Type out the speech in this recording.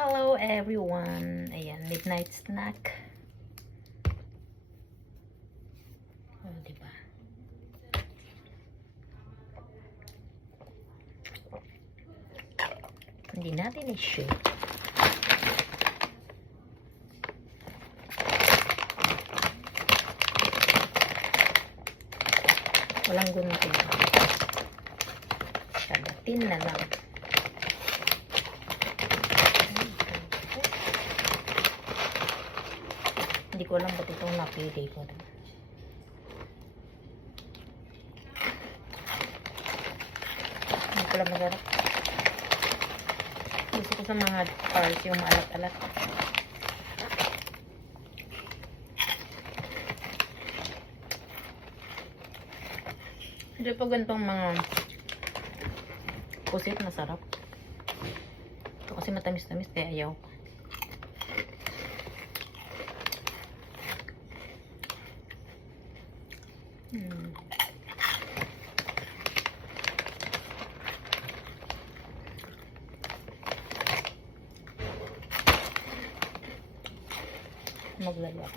Hello everyone. Ayan, midnight snack. Oh, diba? Hindi natin i-shake. Walang gunting. Kagatin na lang. Hindi ko alam ba't itong napili ko. Hindi ko lang magarap. Gusto ko sa mga parts yung maalat-alat. Hindi pa ganitong mga pusit masarap. Ito kasi matamis-tamis kaya ayaw. Maglalaro.